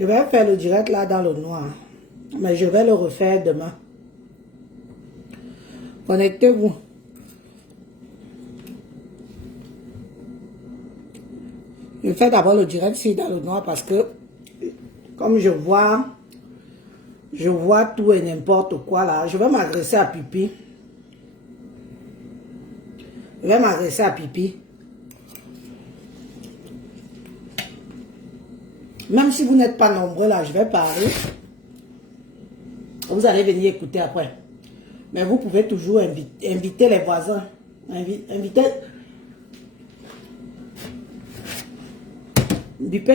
Je vais faire le direct là dans le noir. Mais je vais le refaire demain. Connectez-vous. Je fais d'abord le direct ici dans le noir parce que comme je vois tout et n'importe quoi là. Je vais m'adresser à Pipi. Je vais m'adresser à Pipi. Même si vous n'êtes pas nombreux là, je vais parler. Vous allez venir écouter après. Mais vous pouvez toujours inviter les voisins. Inviter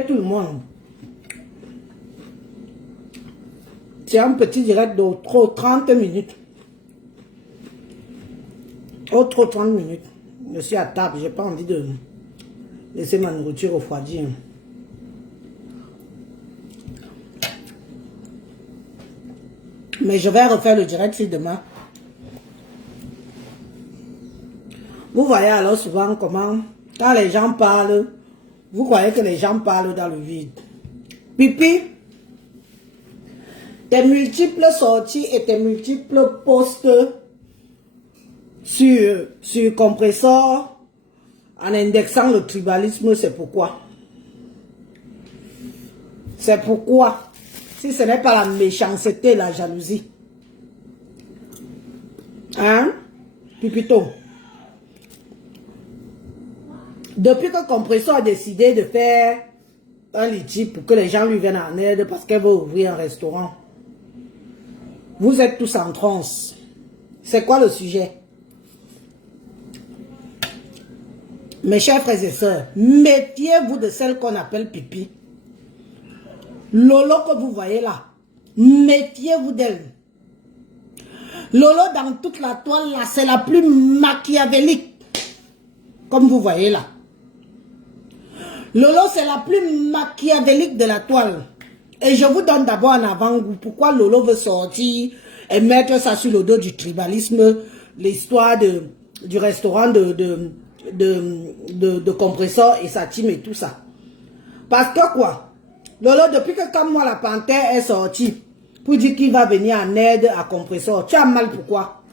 tout le monde. C'est un petit direct de 30 minutes. Autre 30 minutes. Je suis à table, j'ai pas envie de laisser ma nourriture refroidir. Mais je vais refaire le direct si demain. Vous voyez alors souvent comment, quand les gens parlent, vous croyez que les gens parlent dans le vide. Pipi, tes multiples sorties et tes multiples posts sur Compressor en indexant le tribalisme, c'est pourquoi. C'est pourquoi. Si ce n'est pas la méchanceté, la jalousie. Hein? Pipito. Depuis que Compressor a décidé de faire un litige pour que les gens lui viennent en aide parce qu'elle veut ouvrir un restaurant, vous êtes tous en transe. C'est quoi le sujet? Mes chers frères et sœurs, méfiez-vous de celle qu'on appelle Pipi. Lolo que vous voyez là, méfiez-vous d'elle. Lolo dans toute la toile là, c'est la plus machiavélique. Comme vous voyez là. Lolo c'est la plus machiavélique de la toile. Et je vous donne d'abord en avant-goût pourquoi Lolo veut sortir et mettre ça sur le dos du tribalisme, l'histoire du restaurant de Compressor et sa team et tout ça. Parce que quoi? Lolo, depuis que comme moi la panthère est sortie pour dire qu'il va venir en aide à Compressor, tu as mal pourquoi?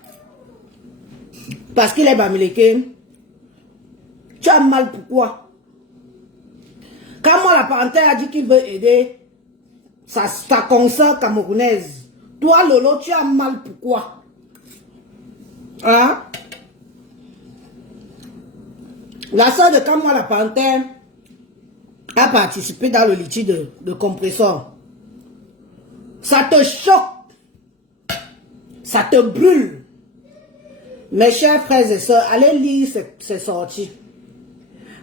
Parce qu'il est bamileke. Tu as mal pourquoi? Quand moi la panthère a dit qu'il veut aider sa consoeur camerounaise, toi Lolo, tu as mal pourquoi? Hein? La soeur de Kamwa la panthère a participé dans le litige de Compressor. Ça te choque. Ça te brûle. Mes chers frères et sœurs, allez lire ces sorties.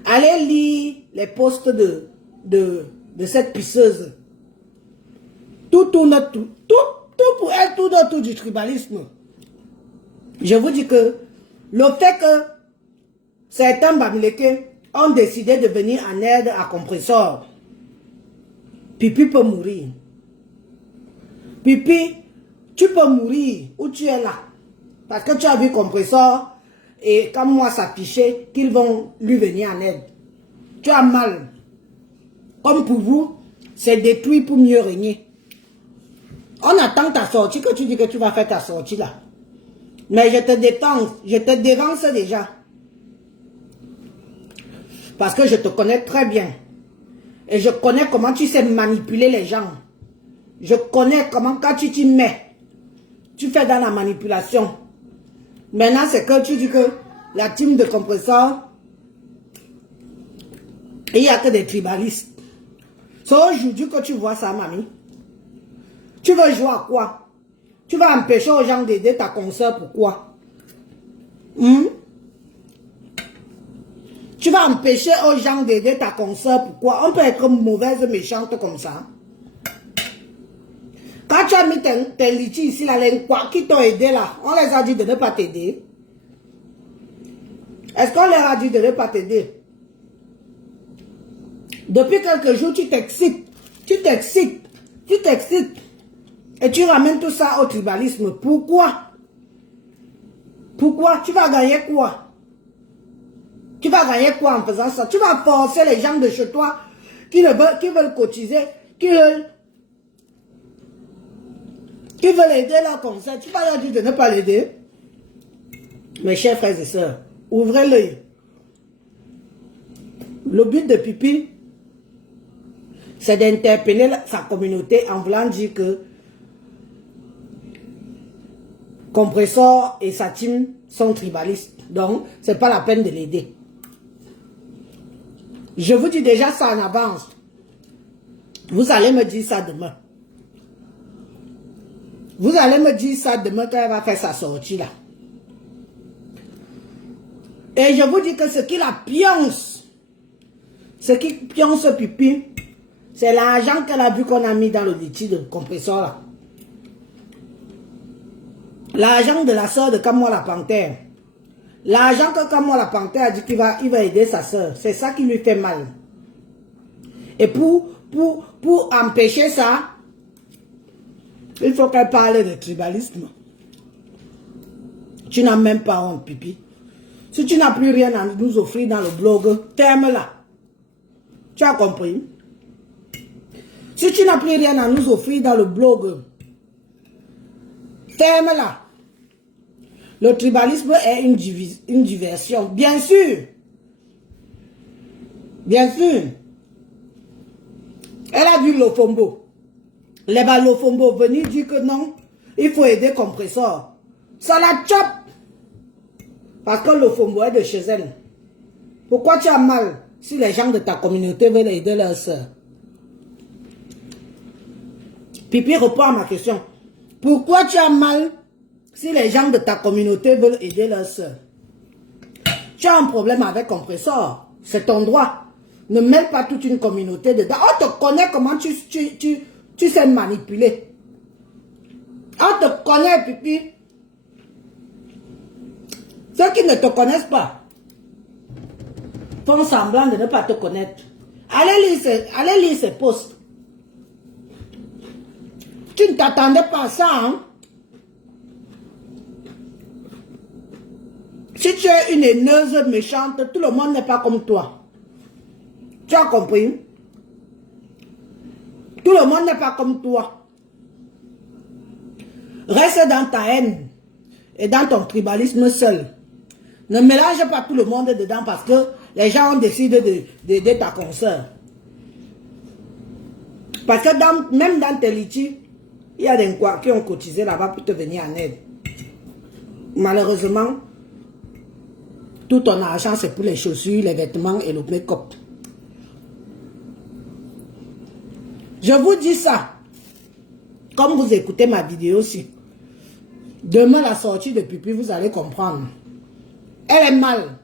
Allez lire les posts de cette pisseuse. Tout pour elle, tout autour du tribalisme. Je vous dis que le fait que certains Bamileke ont décidé de venir en aide à Compressor, Pipi peut mourir. Pipi, tu peux mourir où tu es là. Parce que tu as vu Compressor et comme moi s'afficher qu'ils vont lui venir en aide. Tu as mal. Comme pour vous, c'est détruit pour mieux régner. On attend ta sortie que tu dis que tu vas faire ta sortie là. Mais je te dévance déjà. Parce que je te connais très bien. Et je connais comment tu sais manipuler les gens. Je connais comment quand tu t'y mets, tu fais dans la manipulation. Maintenant, c'est que tu dis que la team de Compressor, il n'y a que des tribalistes. C'est aujourd'hui que tu vois ça, mamie. Tu veux jouer à quoi? Tu vas empêcher aux gens d'aider ta consoeur, pourquoi? Tu vas empêcher aux gens d'aider ta consoeur, pourquoi? On peut être mauvaise, méchante comme ça. Quand tu as mis tes litiges ici, là, qui t'ont aidé là, on les a dit de ne pas t'aider. Est-ce qu'on leur a dit de ne pas t'aider? Depuis quelques jours, tu t'excites. Et tu ramènes tout ça au tribalisme. Pourquoi? Pourquoi? Tu vas gagner quoi? Tu vas gagner quoi en faisant ça? Tu vas forcer les gens de chez toi qui veulent cotiser, qui veulent qui veulent aider leur concert, tu vas leur dire de ne pas l'aider. Mes chers frères et sœurs, ouvrez l'œil. Le but de Pipi, c'est d'interpeller sa communauté en voulant dire que Compressor et sa team sont tribalistes. Donc, ce n'est pas la peine de l'aider. Je vous dis déjà ça en avance. Vous allez me dire ça demain. Vous allez me dire ça demain quand elle va faire sa sortie là. Et je vous dis que ce qui la pionce, ce qui pionce Pipi, c'est l'argent qu'elle a vu qu'on a mis dans le liquide compresseur là. L'argent de la soeur de Kamwa la Panthère. L'argent que Kamwa la Panthère a dit qu'il va aider sa soeur. C'est ça qui lui fait mal. Et pour empêcher ça, il faut qu'elle parle de tribalisme. Tu n'as même pas honte, Pipi. Si tu n'as plus rien à nous offrir dans le blog, ferme-la. Tu as compris? Si tu n'as plus rien à nous offrir dans le blog, ferme-la. Le tribalisme est une diversion. Bien sûr. Bien sûr. Elle a vu Lofombo. Les Lofombo venir dire que non, il faut aider Compressor. Ça la chope. Parce que Lofombo est de chez elle. Pourquoi tu as mal si les gens de ta communauté veulent aider leur soeur? Pipi répond à ma question. Pourquoi tu as mal si les gens de ta communauté veulent aider leur soeur? Tu as un problème avec Compressor. C'est ton droit. Ne mêle pas toute une communauté dedans. On te connaît comment tu sais manipuler. On te connaît, Pipi. Ceux qui ne te connaissent pas font semblant de ne pas te connaître. Allez lire ces posts. Tu ne t'attendais pas à ça, hein? Si tu es une haineuse méchante, tout le monde n'est pas comme toi. Tu as compris? Tout le monde n'est pas comme toi. Reste dans ta haine et dans ton tribalisme seul. Ne mélange pas tout le monde dedans parce que les gens ont décidé d'aider ta consoeur. Parce que même dans tes litiges, il y a des quoi qui ont cotisé là-bas pour te venir en aide. Malheureusement, tout ton argent, c'est pour les chaussures, les vêtements et le make-up. Je vous dis ça, comme vous écoutez ma vidéo aussi. Demain, la sortie de Pipi, vous allez comprendre. Elle est mal.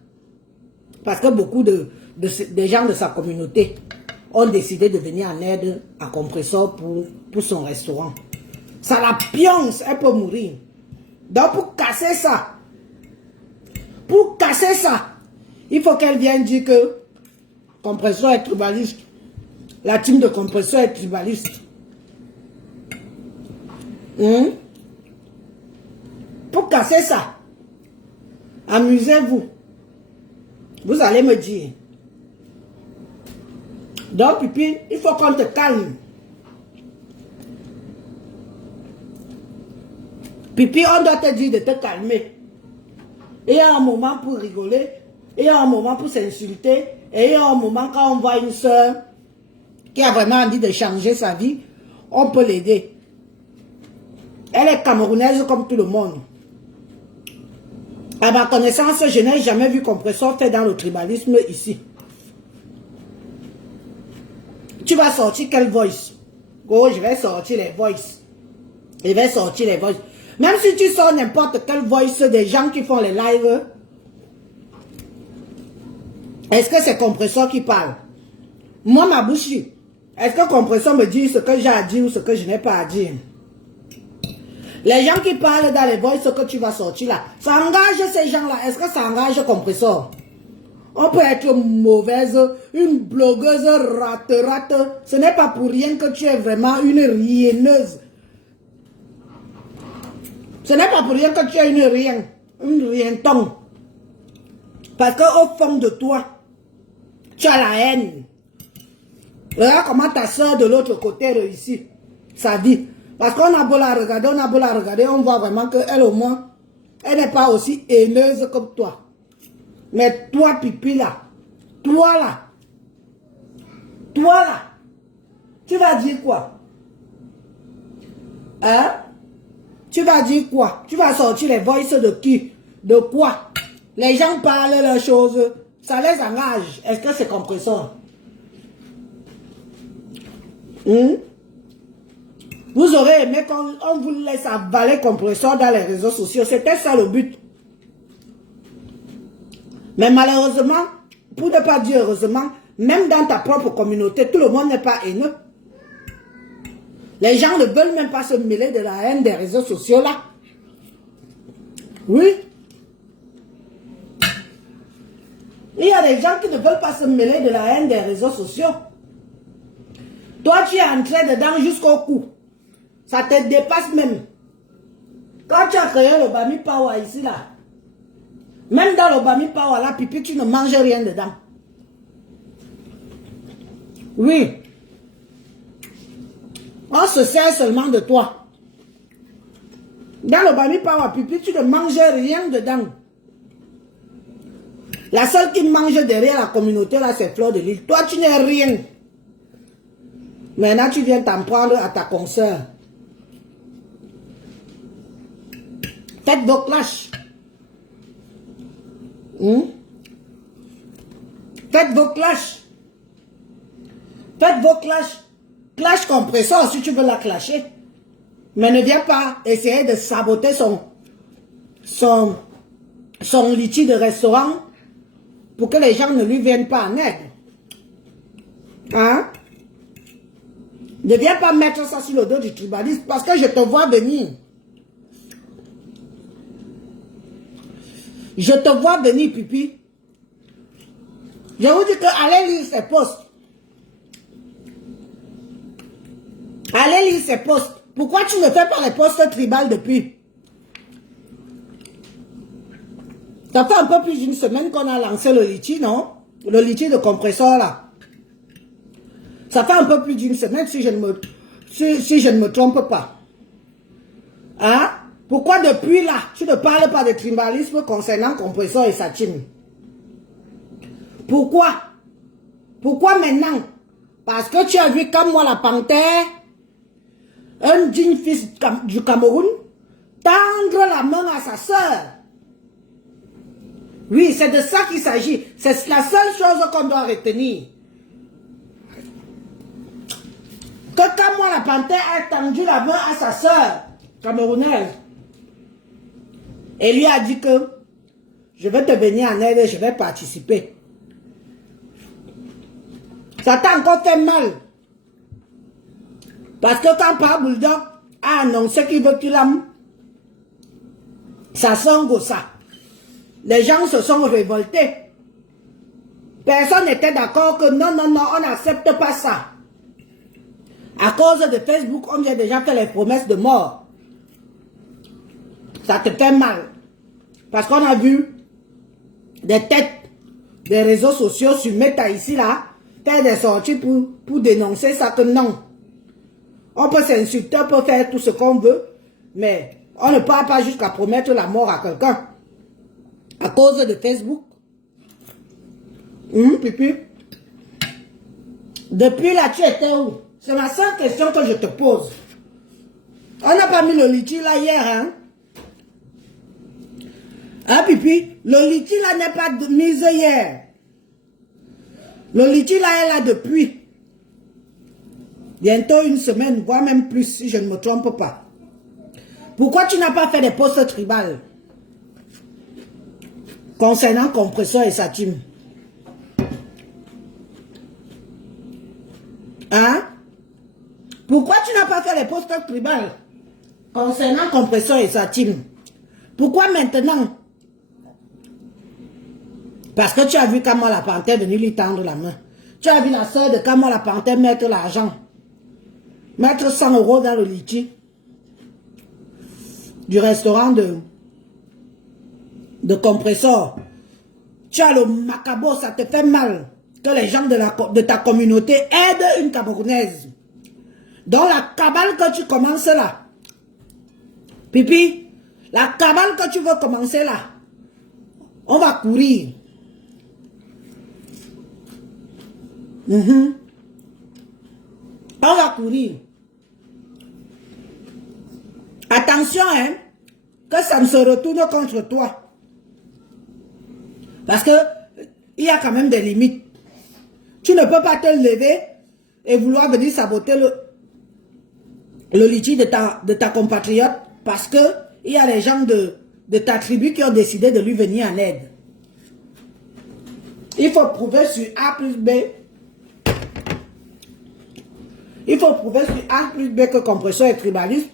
Parce que beaucoup de gens de sa communauté ont décidé de venir en aide à Compressor pour son restaurant. Ça la pionce, elle peut mourir. Donc pour casser ça, il faut qu'elle vienne dire que Compressor est tribaliste. La team de Compressor est tribaliste. Pour casser ça, amusez-vous. Vous allez me dire. Donc, Pipi, il faut qu'on te calme. Pipi, on doit te dire de te calmer. Et il y a un moment pour rigoler, et il y a un moment pour s'insulter, et il y a un moment quand on voit une soeur qui a vraiment envie de changer sa vie, on peut l'aider. Elle est camerounaise comme tout le monde. À ma connaissance, je n'ai jamais vu Compressor faire dans le tribalisme ici. Tu vas sortir quelle voice? Oh, je vais sortir les voices. Je vais sortir les voices. Même si tu sors n'importe quelle voice des gens qui font les lives, est-ce que c'est Compressor qui parle? Moi, ma bouche, est-ce que Compressor me dit ce que j'ai à dire ou ce que je n'ai pas à dire? Les gens qui parlent dans les voices que tu vas sortir là, ça engage ces gens-là. Est-ce que ça engage Compressor? On peut être mauvaise, une blogueuse rate. Ce n'est pas pour rien que tu es vraiment une rienneuse. Ce n'est pas pour rien que tu es une rienton. Parce qu'au fond de toi, tu as la haine. Regarde comment ta soeur de l'autre côté réussit sa vie. Parce qu'on a beau la regarder, on voit vraiment qu'elle au moins, elle n'est pas aussi haineuse comme toi. Mais toi, Pipi, là, toi, tu vas dire quoi? Hein? Tu vas dire quoi? Tu vas sortir les voices de qui? De quoi? Les gens parlent leurs choses, ça les engage. Est-ce que c'est compresseur? Vous aurez aimé qu'on vous laisse avaler compresseur dans les réseaux sociaux. C'était ça le but. Mais malheureusement, pour ne pas dire heureusement, même dans ta propre communauté, tout le monde n'est pas haineux. Les gens ne veulent même pas se mêler de la haine des réseaux sociaux là. Oui. Il y a des gens qui ne veulent pas se mêler de la haine des réseaux sociaux. Toi, tu es entré dedans jusqu'au cou. Ça te dépasse même. Quand tu as créé le Bami Power ici là, même dans le Bami Power là, Pipi, tu ne manges rien dedans. Oui. On se sert seulement de toi. Dans le Bami Power, Pipi, tu ne manges rien dedans. La seule qui mange derrière la communauté là, c'est Fleur de Lys. Toi, tu n'es rien. Maintenant, tu viens t'en prendre à ta consoeur. Faites vos clashs. Faites vos clashs. Faites vos clashs. Clash compresseur si tu veux la clasher. Mais ne viens pas essayer de saboter son litchi de restaurant pour que les gens ne lui viennent pas en aide. Hein? Ne viens pas mettre ça sur le dos du tribaliste parce que je te vois venir. Je te vois venir, Pipi. Je vous dis que allez lire ses posts. Allez lire ses posts. Pourquoi tu ne fais pas les posts tribal depuis? Ça fait un peu plus d'une semaine qu'on a lancé le litchi, non? Le litchi de compresseur là. Ça fait un peu plus d'une semaine si je ne me trompe pas. Hein? Pourquoi depuis là, tu ne parles pas de tribalisme concernant compresseur et sa team? Pourquoi? Pourquoi maintenant? Parce que tu as vu comme moi la panthère, un digne fils du Cameroun, tendre la main à sa soeur. Oui, c'est de ça qu'il s'agit. C'est la seule chose qu'on doit retenir. Que quand moi la panthère a tendu la main à sa soeur camerounaise, et lui a dit que je vais te venir en aide et je vais participer. Ça t'a encore fait mal. Parce que quand Papa Bulldog a annoncé qu'il veut qu'il aime sa sœur Gossa, les gens se sont révoltés. Personne n'était d'accord que non, on n'accepte pas ça. À cause de Facebook, on a déjà fait les promesses de mort. Ça te fait mal. Parce qu'on a vu des têtes des réseaux sociaux sur Meta ici, là, faire des sorties pour dénoncer ça que non. On peut s'insulter, on peut faire tout ce qu'on veut, mais on ne part pas jusqu'à promettre la mort à quelqu'un. À cause de Facebook. Pipi. Depuis là, tu étais où? C'est la seule question que je te pose. On n'a pas mis le litchi là hier, hein? Hein, Pipi? Le litchi là n'est pas mis hier. Le litchi là est là depuis. Bientôt une semaine, voire même plus, si je ne me trompe pas. Pourquoi tu n'as pas fait des posts tribales concernant compresseur et sa team? Hein? Pourquoi tu n'as pas fait les posts tribales concernant compresseur et sa team? Pourquoi maintenant? Parce que tu as vu comment la panthère venir lui tendre la main. Tu as vu la soeur de comment la panthère mettre l'argent. Mettre 100 € dans le litchi du restaurant de compresseur. Tu as le macabre, ça te fait mal que les gens de ta communauté aident une Camerounaise. Donc la cabale que tu commences là, Pipi, la cabale que tu veux commencer là, on va courir. On va courir. Attention, hein, que ça ne se retourne contre toi. Parce que il y a quand même des limites. Tu ne peux pas te lever et vouloir venir saboter le litige de ta compatriote parce que il y a les gens de ta tribu qui ont décidé de lui venir en aide. Il faut prouver sur A plus B. Il faut prouver sur A plus B que Compressor est tribaliste.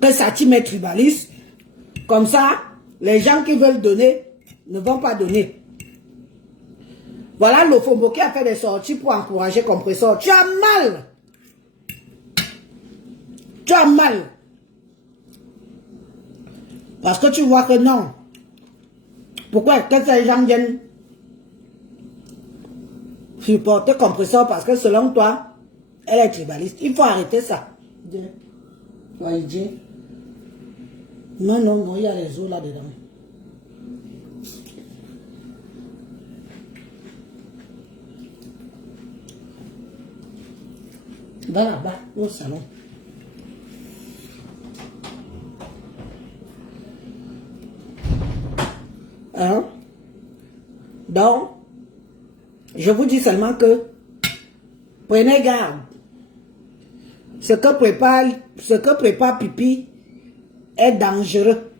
Que Satim est tribaliste. Comme ça, les gens qui veulent donner ne vont pas donner. Voilà Lofombo qui a fait des sorties pour encourager Compressor. Tu as mal. Tu as mal. Parce que tu vois que non. Pourquoi est-ce que ces gens viennent supporter Compressor? Parce que selon toi, elle est tribaliste. Il faut arrêter ça. Non, non, non, il y a les os là-dedans. Va là-bas, au salon. Hein? Donc, je vous dis seulement que prenez garde. Ce que prépare Pipi est dangereux.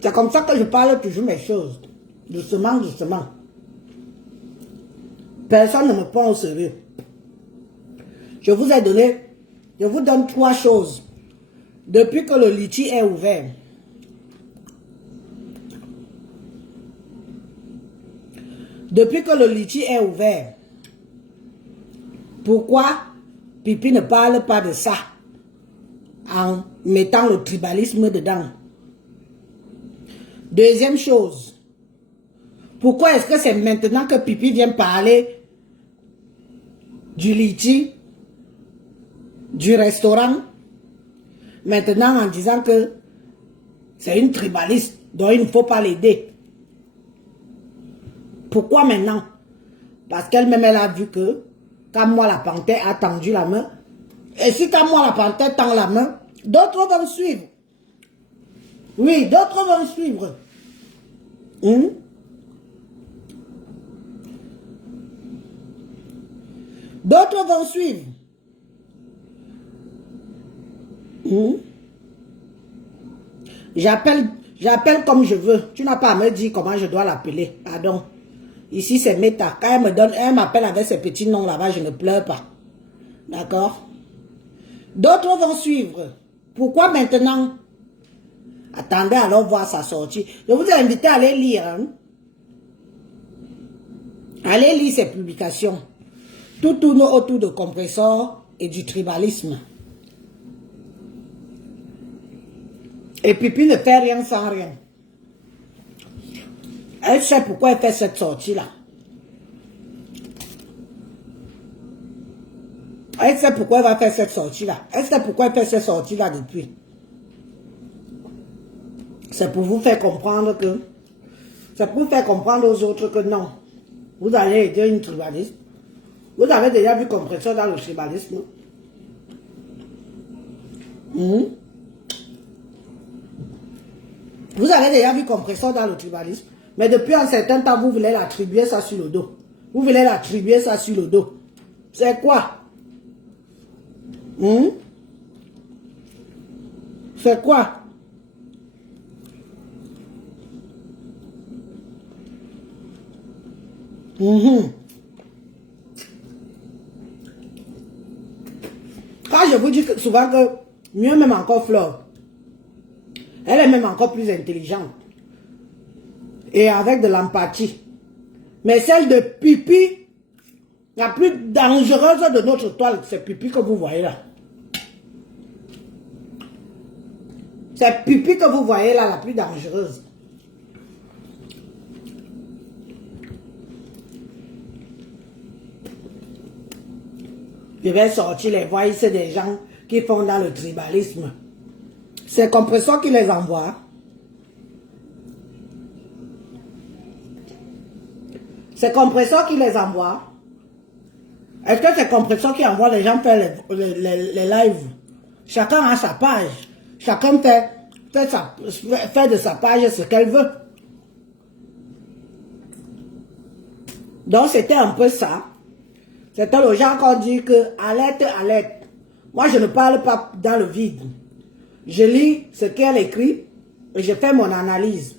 C'est comme ça que je parle toujours mes choses. Doucement, doucement. Personne ne me prend au sérieux. Je vous donne 3 choses. Depuis que le litige est ouvert. Depuis que le litige est ouvert. Pourquoi Pipi ne parle pas de ça en mettant le tribalisme dedans? Deuxième chose. Pourquoi est-ce que c'est maintenant que Pipi vient parler du litige, du restaurant, maintenant en disant que c'est une tribaliste, donc il ne faut pas l'aider? Pourquoi maintenant? Parce qu'elle-même, elle a vu que quand moi la panthère a tendu la main, et si quand moi la panthère tend la main, d'autres vont suivre. Oui, d'autres vont suivre. D'autres vont suivre. J'appelle comme je veux. Tu n'as pas à me dire comment je dois l'appeler. Pardon. Ici, c'est Meta. Quand elle m'appelle avec ses petits noms là-bas, je ne pleure pas. D'accord? D'autres vont suivre. Pourquoi maintenant? Attendez alors voir sa sortie. Je vous ai invité à aller lire. Hein? Allez lire ses publications. Tout tourne autour de Compressor et du tribalisme. Et Pipi ne fait rien sans rien. Elle sait pourquoi elle fait cette sortie-là. Elle sait pourquoi elle va faire cette sortie-là. Elle sait pourquoi elle fait cette sortie-là depuis. C'est pour vous faire comprendre que... C'est pour faire comprendre aux autres que non. Vous allez aider une tribaliste. Vous avez déjà vu Compressor dans le tribalisme. Vous avez déjà vu Compressor dans le tribalisme. Mais depuis un certain temps, vous voulez l'attribuer ça sur le dos. Vous voulez l'attribuer ça sur le dos. C'est quoi? C'est quoi? Quand je vous dis souvent que mieux même encore Flore, elle est même encore plus intelligente. Et avec de l'empathie. Mais celle de Pipi, la plus dangereuse de notre toile, c'est Pipi que vous voyez là. C'est Pipi que vous voyez là, la plus dangereuse. je vais sortir les voix, c'est des gens qui font dans le tribalisme. C'est Compressor qui les envoie. C'est Compressor qui les envoie. Est-ce que c'est Compressor qui envoie les gens faire les lives? Chacun a sa page. Chacun fait de sa page ce qu'elle veut. Donc c'était un peu ça. C'était le gens qui ont dit que alerte, alerte. Moi je ne parle pas dans le vide. Je lis ce qu'elle écrit et je fais mon analyse.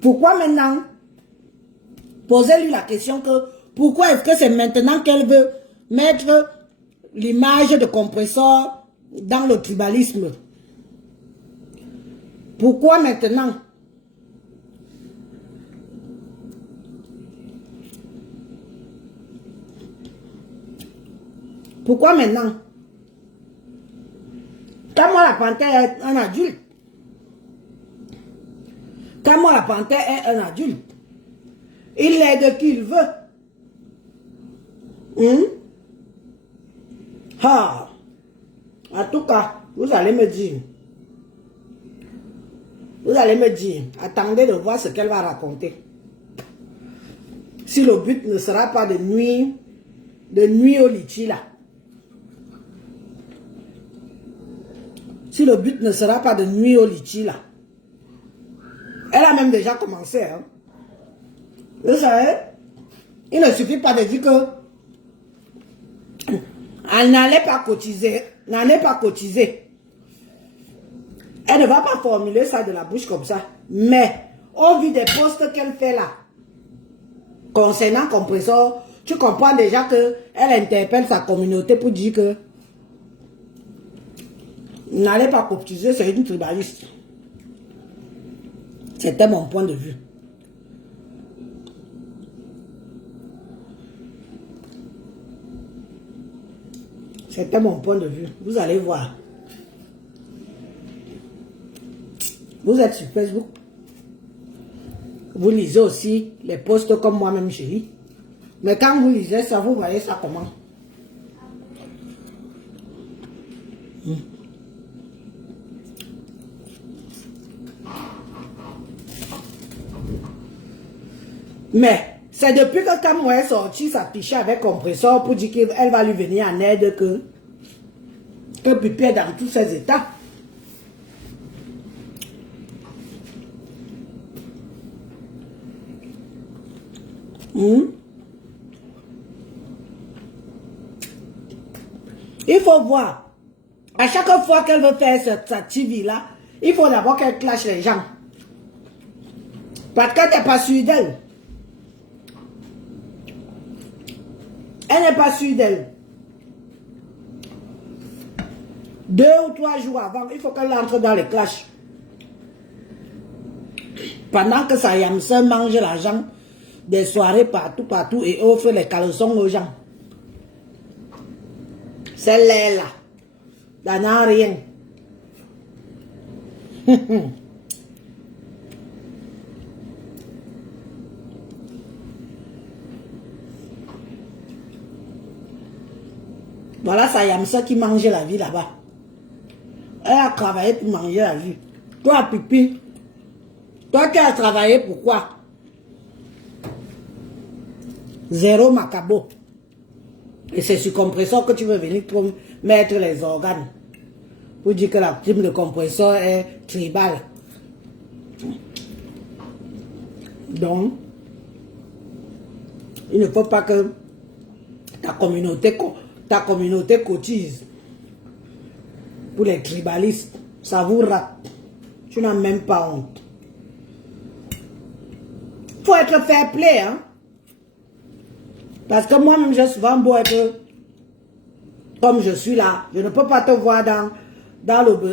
Pourquoi maintenant? Posez-lui la question que pourquoi est-ce que c'est maintenant qu'elle veut mettre l'image de Compressor dans le tribalisme? Pourquoi maintenant? Pourquoi maintenant? Quand moi la panthère est un adulte. Quand moi la panthère est un adulte. Il l'aide qu'il veut. Ah. En tout cas, vous allez me dire. Vous allez me dire. Attendez de voir ce qu'elle va raconter. Si le but ne sera pas de nuire au litchi là. Si le but ne sera pas de nuire au litchi là. Elle a même déjà commencé. Hein. Vous savez, il ne suffit pas de dire que elle n'allait pas cotiser. N'allait pas cotiser. Elle ne va pas formuler ça de la bouche comme ça. Mais, au vu des posts qu'elle fait là, concernant Compressor, tu comprends déjà qu'elle interpelle sa communauté pour dire que n'allez pas cotiser, c'est une tribaliste. C'était mon point de vue. C'était mon point de vue. Vous allez voir. Vous êtes sur Facebook. Vous lisez aussi les posts comme moi-même je lis. Mais quand vous lisez ça, vous voyez ça comment? Mais c'est depuis que quand moi est sorti s'afficher avec Compressor pour dire qu'elle va lui venir en aide que Pipi est dans tous ses états. Il faut voir. À chaque fois qu'elle veut faire sa TV là, il faut d'abord qu'elle clash les gens. Parce qu'elle n'est pas sûre d'elle. Elle n'est pas sûre d'elle. 2 ou 3 jours avant, il faut qu'elle entre dans les clashs. Pendant que sa yamse mange l'argent des soirées partout et offre les caleçons aux gens. Celle-là, là, n'a rien. Voilà sa yamse qui mange la vie là-bas. Elle a travaillé pour manger la vie. Toi, Pipi, toi qui as travaillé pour quoi? Zéro macabo. Et c'est sur Compressor que tu veux venir pour mettre les organes. Pour dire que la team de Compressor est tribale. Donc, il ne faut pas que ta communauté cotise pour les tribalistes. Ça vous rate. Tu n'as même pas honte. Faut être fair play, hein. Parce que moi-même, j'ai souvent beau être comme je suis là. Je ne peux pas te voir dans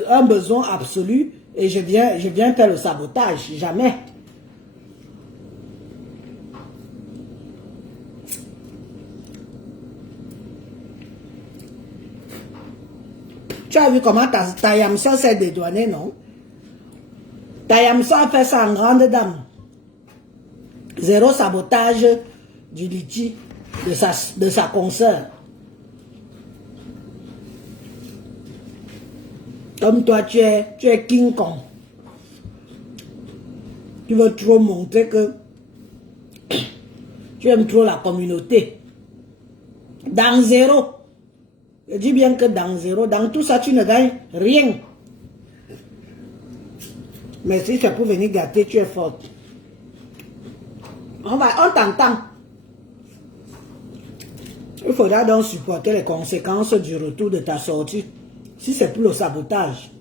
un besoin absolu et je viens faire le sabotage. Jamais. Tu as vu comment ta yamsa s'est dédouanée, non? Ta yamsa a fait ça en grande dame. Zéro sabotage du litchi. de sa consoeur. Comme toi, tu es King Kong. Tu veux trop montrer que tu aimes trop la communauté. Dans zéro. Je dis bien que dans zéro. Dans tout ça, tu ne gagnes rien. Mais si c'est pour venir gâter, tu es forte. On t'entend. Il faudra donc supporter les conséquences du retour de ta sortie. Si c'est pour le sabotage.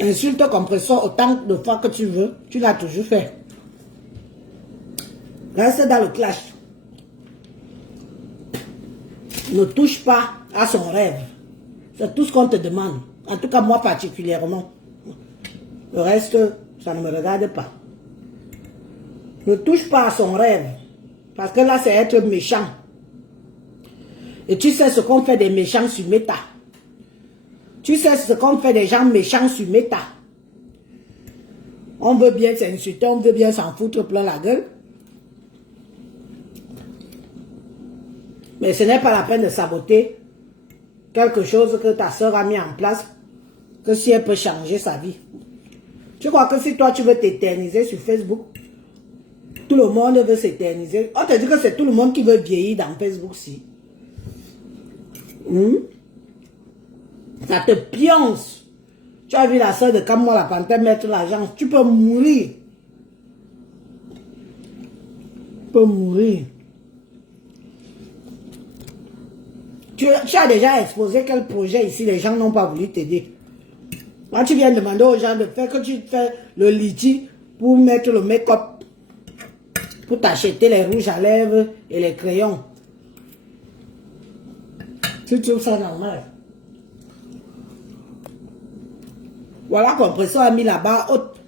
Insulte compresseur autant de fois que tu veux. Tu l'as toujours fait. Reste dans le clash. Ne touche pas à son rêve. C'est tout ce qu'on te demande. En tout cas, moi particulièrement. Le reste, ça ne me regarde pas. Ne touche pas à son rêve. Parce que là, c'est être méchant. Et tu sais ce qu'on fait des méchants sur Meta. Tu sais ce qu'on fait des gens méchants sur Meta. On veut bien s'insulter, on veut bien s'en foutre plein la gueule. Mais ce n'est pas la peine de saboter quelque chose que ta soeur a mis en place, que si elle peut changer sa vie. Tu crois que si toi tu veux t'éterniser sur Facebook, tout le monde veut s'éterniser. On te dit que c'est tout le monde qui veut vieillir dans Facebook-ci. Ça te pionce. Tu as vu la soeur de Kamwa la panthère mettre l'argent. Tu peux mourir. Tu peux mourir. Tu as déjà exposé quel projet ici, les gens n'ont pas voulu t'aider. Quand tu viens demander aux gens de faire que tu fais le litchi pour mettre le make-up, pour t'acheter les rouges à lèvres et les crayons. Tu trouves ça normal? Voilà, compresseur a mis la barre haute.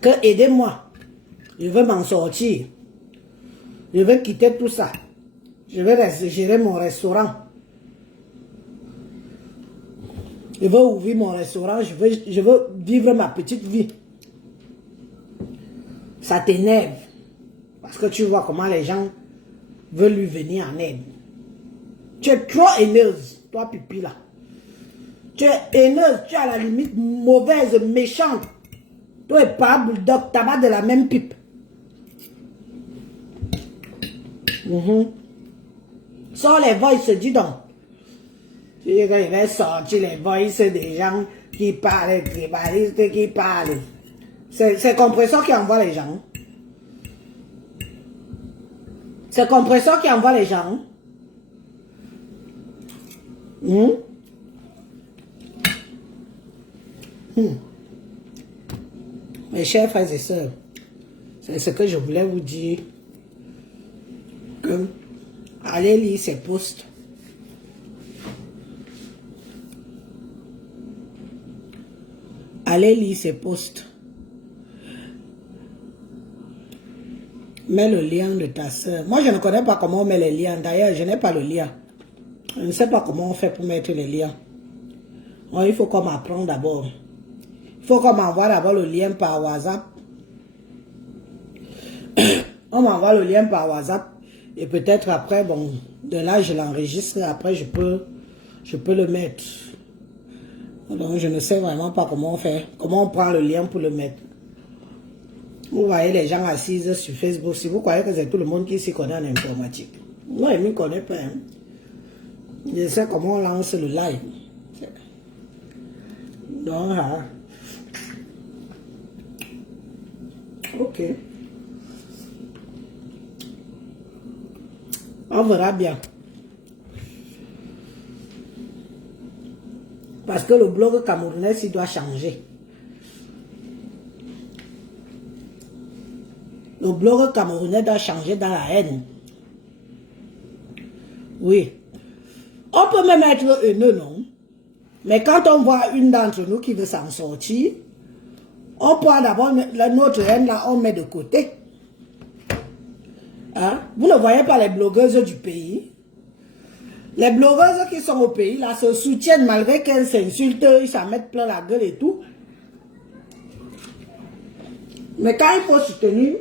Que aidez-moi. Je veux m'en sortir. Je veux quitter tout ça. Je veux gérer mon restaurant. Je veux ouvrir mon restaurant. Je veux vivre ma petite vie. Ça t'énerve. Parce que tu vois comment les gens veulent lui venir en aide. Tu es trop haineuse, toi pipi là. Tu es haineuse, tu es à la limite mauvaise, méchante. Toi et pas bulldog, tabac de la même pipe. Sors les voices, dis donc. Tu dis qu'il va sortir les voices des gens qui parlent, tribalistes qui parlent. C'est compresseur qui envoie les gens. C'est compresseur qui envoie les gens. Mes chers frères et sœurs, c'est ce que je voulais vous dire. Que allez lire ces posts. Allez lire ces posts. Mets le lien de ta soeur. Moi, je ne connais pas comment on met les liens. D'ailleurs, je n'ai pas le lien. Je ne sais pas comment on fait pour mettre les liens. Bon, il faut qu'on m'apprenne d'abord. Il faut qu'on m'envoie d'abord le lien par WhatsApp. On m'envoie le lien par WhatsApp. Et peut-être après, bon, de là, je l'enregistre. Après, je peux le mettre. Donc, je ne sais vraiment pas comment on fait. Comment on prend le lien pour le mettre. Vous voyez les gens assis sur Facebook. Si vous croyez que c'est tout le monde qui s'y connaît en informatique. Moi, je ne m'y connais pas. Hein. Je sais comment on lance le live. Donc, ok. On verra bien. Parce que le blog camerounais, il doit changer. Le blog camerounais doit changer dans la haine. Oui. On peut même être haineux, non? Mais quand on voit une d'entre nous qui veut s'en sortir, on prend d'abord notre haine là, on met de côté. Hein? Vous ne voyez pas les blogueuses du pays? Les blogueuses qui sont au pays, là, se soutiennent malgré qu'elles s'insultent, ils s'en mettent plein la gueule et tout. Mais quand il faut soutenir,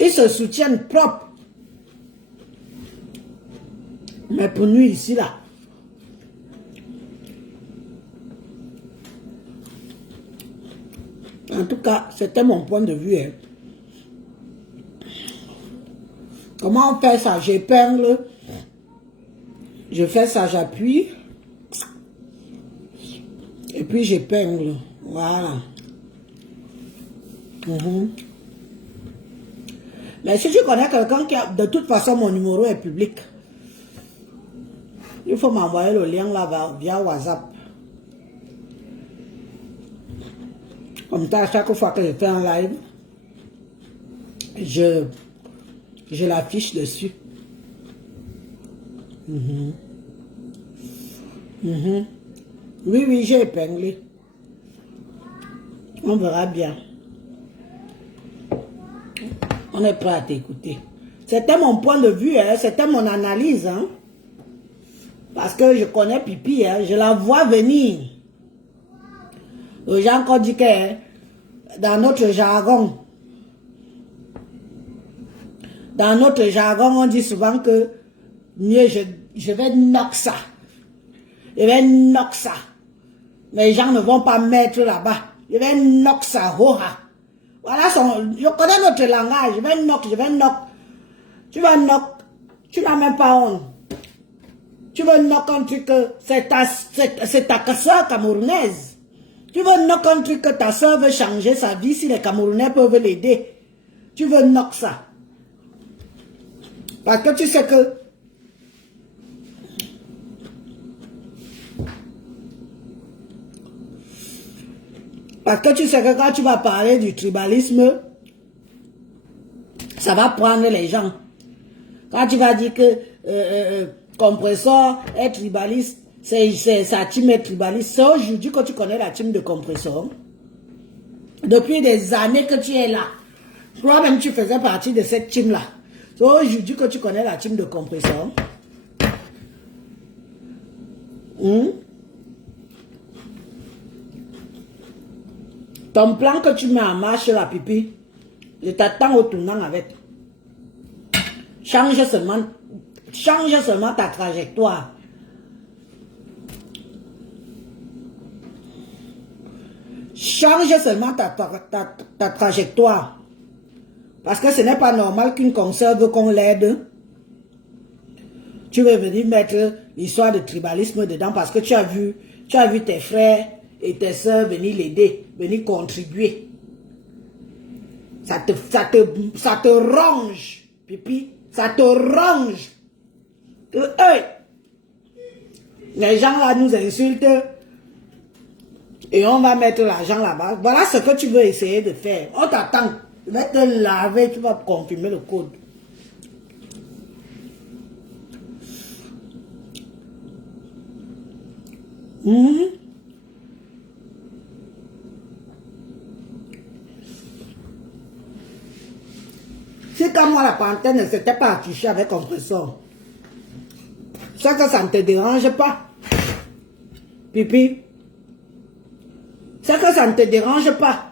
ils se soutiennent propres. Mais pour nous ici, là, en tout cas, c'était mon point de vue. Hein. Comment on fait ça? J'épingle. Je fais ça, j'appuie. Et puis j'épingle. Voilà. Mais si tu connais quelqu'un qui a... De toute façon, mon numéro est public. Il faut m'envoyer le lien là via WhatsApp. Comme ça, à chaque fois que je fais un live, je l'affiche dessus. Oui, oui, j'ai épinglé. On verra bien. On est prêt à t'écouter. C'était mon point de vue, hein, c'était mon analyse. Hein, parce que je connais Pipi, hein, je la vois venir. J'ai encore dit que hein, dans notre jargon, on dit souvent que mieux je vais knock ça. Je vais knock ça. Mais les gens ne vont pas mettre là-bas. Je vais knock ça. Hoha. Voilà, je connais notre langage. Je vais knock. Tu vas knock. Tu n'as même pas honte. Tu veux knock un truc que c'est ta soeur camerounaise. Tu veux knock un truc que ta soeur veut changer sa vie si les Camerounais peuvent l'aider. Tu veux knock ça. Parce que tu sais que quand tu vas parler du tribalisme, ça va prendre les gens. Quand tu vas dire que Compressor est tribaliste, sa team est tribaliste, c'est aujourd'hui que tu connais la team de Compressor. Depuis des années que tu es là. Toi-même, tu faisais partie de cette team-là. C'est aujourd'hui que tu connais la team de Compressor. Ton plan que tu mets en marche, la Pipi, je t'attends au tournant avec. Change seulement ta trajectoire. Change seulement ta trajectoire. Parce que ce n'est pas normal qu'une conserve qu'on l'aide. Tu veux venir mettre l'histoire de tribalisme dedans parce que tu as vu tes frères et tes soeurs venir l'aider, venir contribuer. Ça te ronge, Pipi. Ça te ronge. Les gens là nous insultent et on va mettre l'argent là-bas. Voilà ce que tu veux essayer de faire. On t'attend. Je vais te laver, tu vas confirmer le code. Si comme moi la panthère ne s'était pas affichée avec Compressor, c'est que ça ne te dérange pas. Pipi. C'est que ça ne te dérange pas.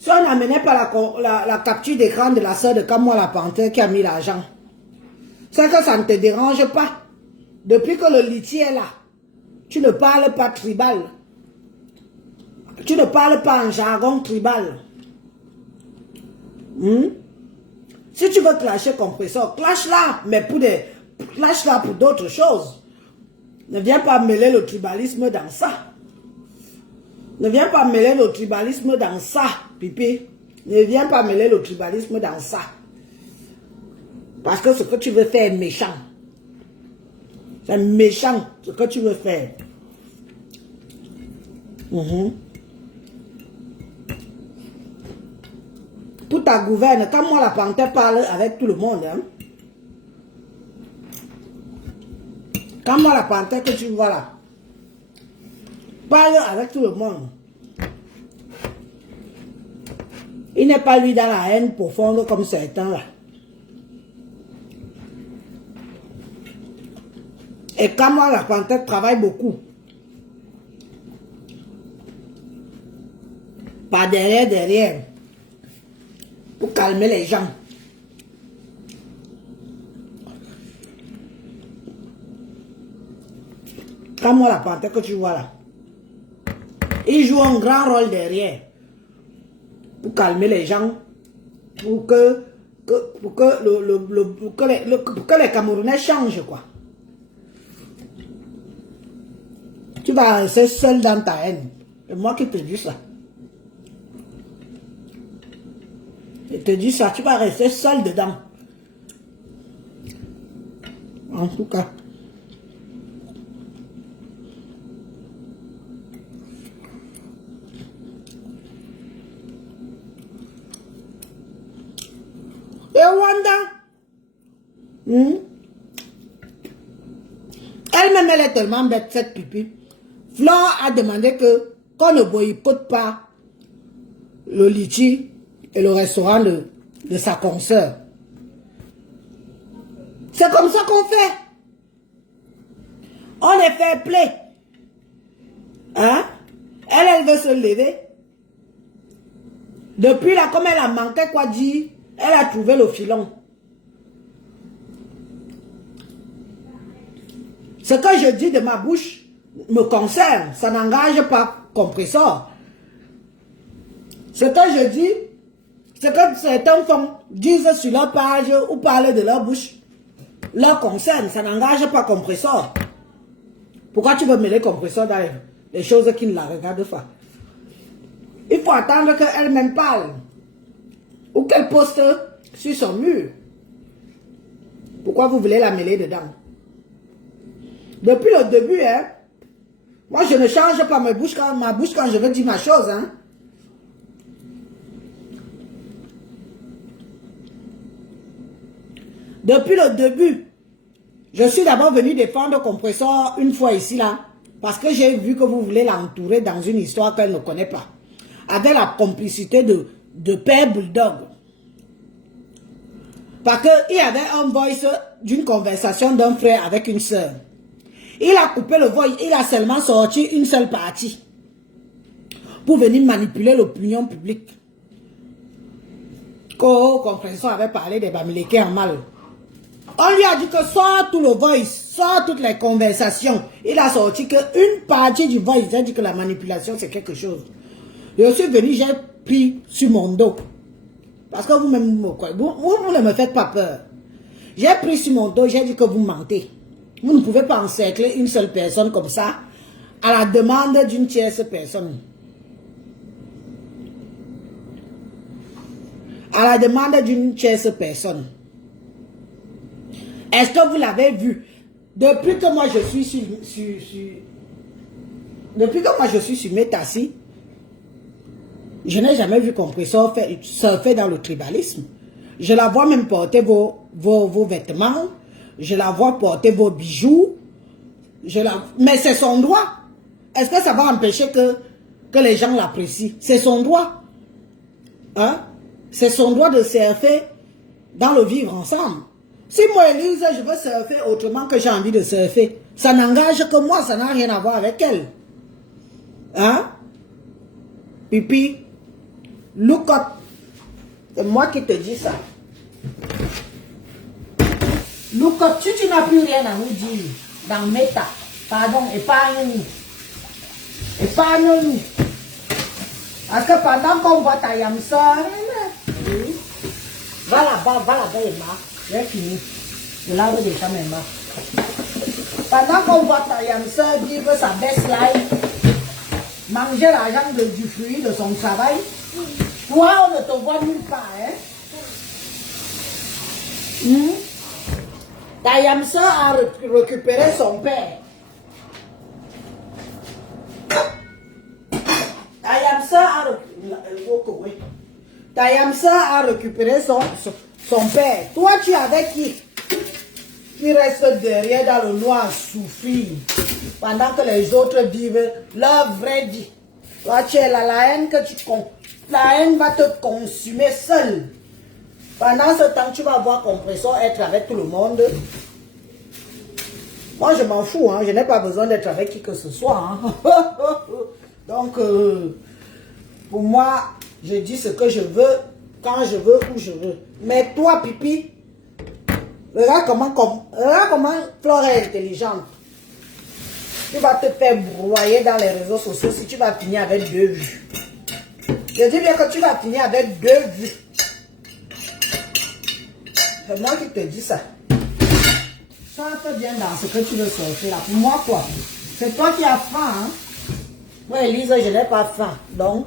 Si on n'amenait pas la capture d'écran de la soeur de Kamwa la panthère qui a mis l'argent, c'est que ça ne te dérange pas. Depuis que le litier est là, tu ne parles pas tribal. Tu ne parles pas en jargon tribal. Si tu veux clasher Compressor, clash là, mais clash là pour d'autres choses. Ne viens pas mêler le tribalisme dans ça. Ne viens pas mêler le tribalisme dans ça, Pipi. Ne viens pas mêler le tribalisme dans ça. Parce que ce que tu veux faire est méchant. C'est méchant ce que tu veux faire. Pour ta gouverne, quand moi la panthère parle avec tout le monde, hein. Quand moi la panthère que tu vois là, parle avec tout le monde. Il n'est pas lui dans la haine profonde comme certains là. Et quand moi, la panthère travaille beaucoup. Pas derrière. Pour calmer les gens. Quand moi, la panthère que tu vois là, il joue un grand rôle derrière. Pour calmer les gens. Pour que les Camerounais changent, quoi. Tu vas rester seul dans ta haine. C'est moi qui te dis ça. Je te dis ça, tu vas rester seul dedans. En tout cas. Et Wanda, elle-même, elle est tellement bête, cette pipi. Flore a demandé qu'on ne boycotte pas le litchi et le restaurant de sa consoeur. C'est comme ça qu'on fait. On est fair play. Hein? Elle veut se lever. Depuis là, comme elle a manqué quoi dire, elle a trouvé le filon. Ce que je dis de ma bouche me concerne. Ça n'engage pas compresseur. Ce que je dis, ce que certains disent sur leur page ou parlent de leur bouche, leur concerne. Ça n'engage pas compresseur. Pourquoi tu veux mêler compresseur dans les choses qui ne la regardent pas? Il faut attendre qu'elle-même parle. Ou qu'elle poste sur son mur. Pourquoi vous voulez la mêler dedans? Depuis le début, hein, moi je ne change pas ma bouche quand je veux dire ma chose. Hein. Depuis le début, je suis d'abord venu défendre Compressor une fois ici là. Parce que j'ai vu que vous voulez l'entourer dans une histoire qu'elle ne connaît pas. Avec la complicité de Père Bulldog. Parce qu'il y avait un voice d'une conversation d'un frère avec une soeur. Il a coupé le voice, il a seulement sorti une seule partie. Pour venir manipuler l'opinion publique. Quand Compressor avait parlé des Bamileke en mal. On lui a dit que sort tout le voice, sort toutes les conversations. Il a sorti qu'une partie du voice. Il a dit que la manipulation c'est quelque chose. Je suis venu, j'ai pris sur mon dos. Parce que vous-même, vous ne me faites pas peur. J'ai pris sur mon dos, j'ai dit que vous mentez. Vous ne pouvez pas encercler une seule personne comme ça à la demande d'une tierce personne. À la demande d'une tierce personne. Est-ce que vous l'avez vu? Depuis que moi je suis sur Métassi, je n'ai jamais vu Compressor surfer dans le tribalisme. Je la vois même porter vos vêtements. Je la vois porter vos bijoux. Mais c'est son droit. Est-ce que ça va empêcher que les gens l'apprécient? C'est son droit. Hein? C'est son droit de surfer dans le vivre ensemble. Si moi, Elise, je veux surfer autrement que j'ai envie de surfer, ça n'engage que moi, ça n'a rien à voir avec elle. Hein? Pipi, look up. C'est moi qui te dis ça. Look up, tu n'as plus rien à nous dire. Dans Meta. Pardon, épargne-nous. Épargne-nous. Parce que pendant qu'on voit ta yamsa, va là-bas, Emma. J'ai fini. Je lave déjà mes mains. Pendant qu'on voit ta yamsa vivre sa best life, manger l'argent du fruit de son travail, toi, on ne te voit nulle part, hein? Ta yamsa a récupéré son père. Ta yamsa a récupéré son père. Toi, tu es avec qui reste derrière dans le noir souffrir pendant que les autres vivent leur vraie vie. Toi, tu es là, la haine va te consumer seul. Pendant ce temps, tu vas voir Compressor être avec tout le monde. Moi, je m'en fous, hein. Je n'ai pas besoin d'être avec qui que ce soit. Hein. Donc, pour moi, je dis ce que je veux, quand je veux, où je veux. Mais toi, Pipi, regarde comment Flore est intelligente. Tu vas te faire broyer dans les réseaux sociaux si tu vas finir avec 2 vues. Je dis bien que tu vas finir avec 2 vues. C'est moi qui te dis ça. Chante bien dans ce que tu veux sortir là. Pour moi, quoi? C'est toi qui as faim, hein? Moi, Elise, je n'ai pas faim. Donc,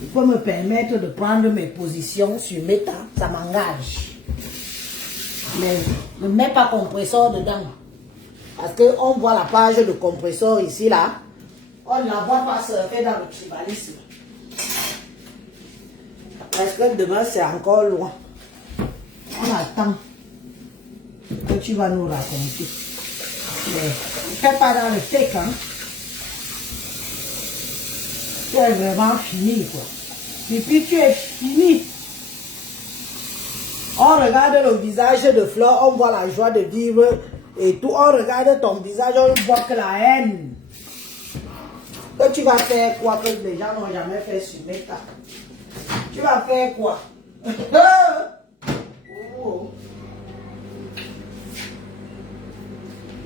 il faut me permettre de prendre mes positions sur Meta. Ça m'engage. Mais ne mets pas compresseur dedans. Parce qu'on voit la page de compresseur ici, là. On ne la voit pas surfer dans le tribalisme. Parce que demain, c'est encore loin. On attend que tu vas nous raconter. Mais ne fais pas dans le fake, hein. Tu es vraiment fini, quoi. Et puis tu es fini. On regarde le visage de Flore, on voit la joie de vivre et tout. On regarde ton visage, on voit que la haine. Que tu vas faire quoi que les gens n'ont jamais fait sur Meta? Tu vas faire quoi? Oh.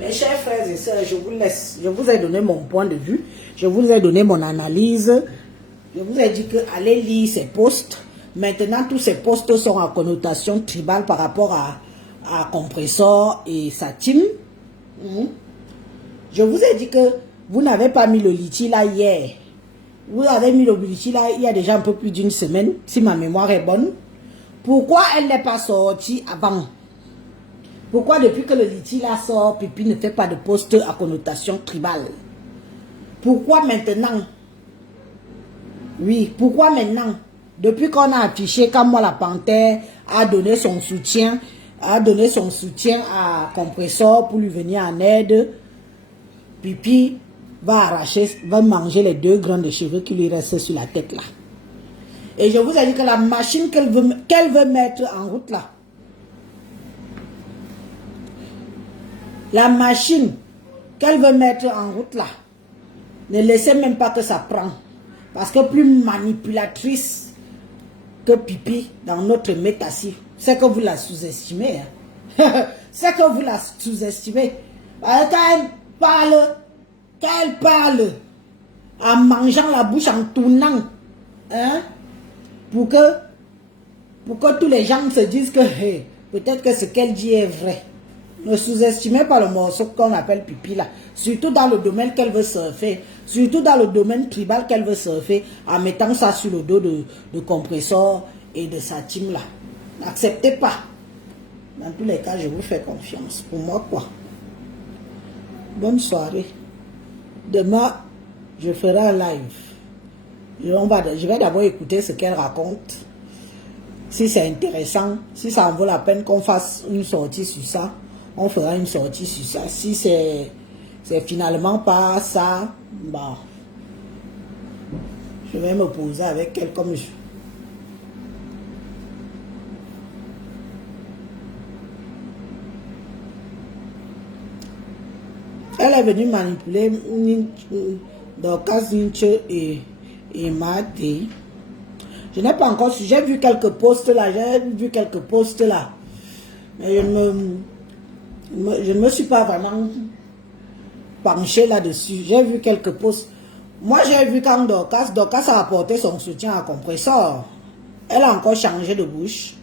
Mes chers frères et sœurs, je vous laisse. Je vous ai donné mon point de vue. Je vous ai donné mon analyse. Je vous ai dit que allez lire ces posts. Maintenant, tous ces posts sont à connotation tribale par rapport à Compressor et sa team. Je vous ai dit que vous n'avez pas mis le litchi là hier. Vous avez mis le litchi là il y a déjà un peu plus d'une semaine, si ma mémoire est bonne. Pourquoi elle n'est pas sortie avant? Pourquoi depuis que le litchi là sort, Pipi ne fait pas de post à connotation tribale? Pourquoi maintenant? Oui, pourquoi maintenant? Depuis qu'on a affiché comme moi la panthère a donné son soutien, à Compressor pour lui venir en aide, Pipi va manger les 2 grains de cheveux qui lui restent sur la tête là. Et je vous ai dit que la machine qu'elle veut mettre en route là, la machine qu'elle veut mettre en route là, ne laissez même pas que ça prend. Parce que plus manipulatrice que Pipi dans notre métassi, c'est que vous la sous-estimez. Hein. C'est que vous la sous-estimez. Quand elle parle en mangeant la bouche, en tournant, hein, pour que tous les gens se disent que hey, peut-être que ce qu'elle dit est vrai. Ne sous-estimez pas le morceau qu'on appelle Pipi là. Surtout dans le domaine qu'elle veut surfer. Surtout dans le domaine tribal qu'elle veut surfer. En mettant ça sur le dos de Compressor et de sa team là. N'acceptez pas. Dans tous les cas, je vous fais confiance. Pour moi, quoi. Bonne soirée. Demain, je ferai un live. Je vais d'abord écouter ce qu'elle raconte. Si c'est intéressant, si ça en vaut la peine qu'on fasse une sortie sur ça, on fera une sortie sur ça. Si c'est finalement pas ça, bah, je vais me poser avec elle comme je... Elle est venue manipuler Dorcas Lynch et Marty. Je n'ai pas encore su. J'ai vu quelques posts là. Mais je ne me suis pas vraiment penché là-dessus. J'ai vu quelques posts. Moi, j'ai vu quand Dorcas a apporté son soutien à Compressor. Elle a encore changé de bouche.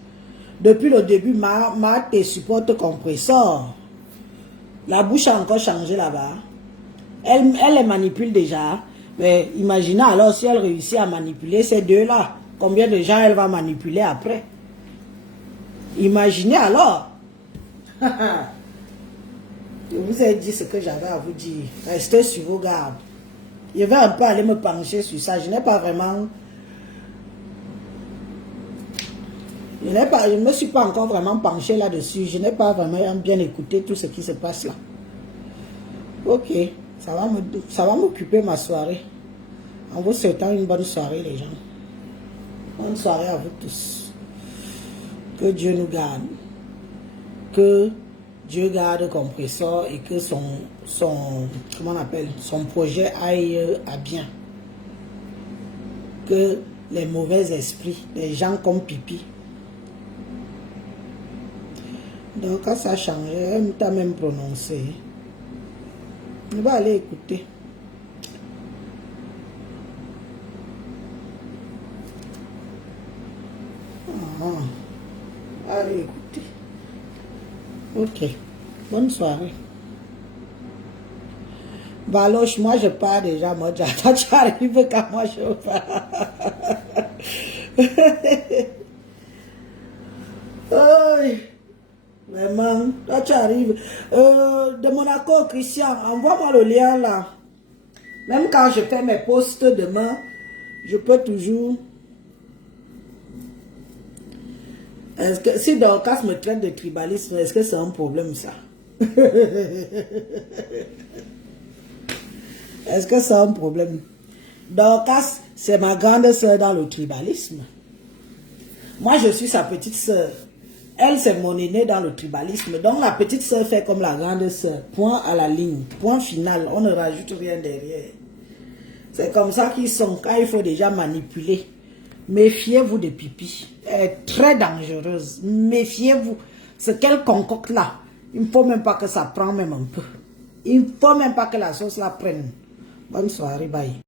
Depuis le début, Marty supporte Compressor. La bouche a encore changé là-bas. Elle les manipule déjà. Mais imaginez alors si elle réussit à manipuler ces deux-là. Combien de gens elle va manipuler après? Imaginez alors. Je vous ai dit ce que j'avais à vous dire. Restez sur vos gardes. Je vais un peu aller me pencher sur ça. Je n'ai pas vraiment... Je ne me suis pas encore vraiment penché là-dessus. Je n'ai pas vraiment bien écouté tout ce qui se passe là. Ok, ça va m'occuper ma soirée. En vous souhaitant une bonne soirée les gens. Bonne soirée à vous tous. Que Dieu nous garde. Que Dieu garde compresseur et que comment on appelle, son projet aille à bien. Que les mauvais esprits, les gens comme Pipi. Donc quand ça a changé, elle t'a même prononcé. On va aller écouter. Allez écouter. Ok. Bonne soirée. Baloche, moi je pars déjà, moi toi tu arrives quand moi je pars. Aïe. Vraiment, toi tu arrives. De Monaco, Christian, envoie-moi le lien là. Même quand je fais mes posts demain, je peux toujours... Est-ce que si Dorcas me traite de tribalisme, est-ce que c'est un problème ça? Est-ce que c'est un problème? Dorcas, c'est ma grande soeur dans le tribalisme. Moi, je suis sa petite soeur. Elle, c'est mon aînée dans le tribalisme. Donc, la petite soeur fait comme la grande soeur. Point à la ligne. Point final. On ne rajoute rien derrière. C'est comme ça qu'ils sont. Quand il faut déjà manipuler. Méfiez-vous de Pipi. Elle est très dangereuse. Méfiez-vous. Ce qu'elle concocte là, il ne faut même pas que ça prenne même un peu. Il ne faut même pas que la sauce la prenne. Bonne soirée, bye.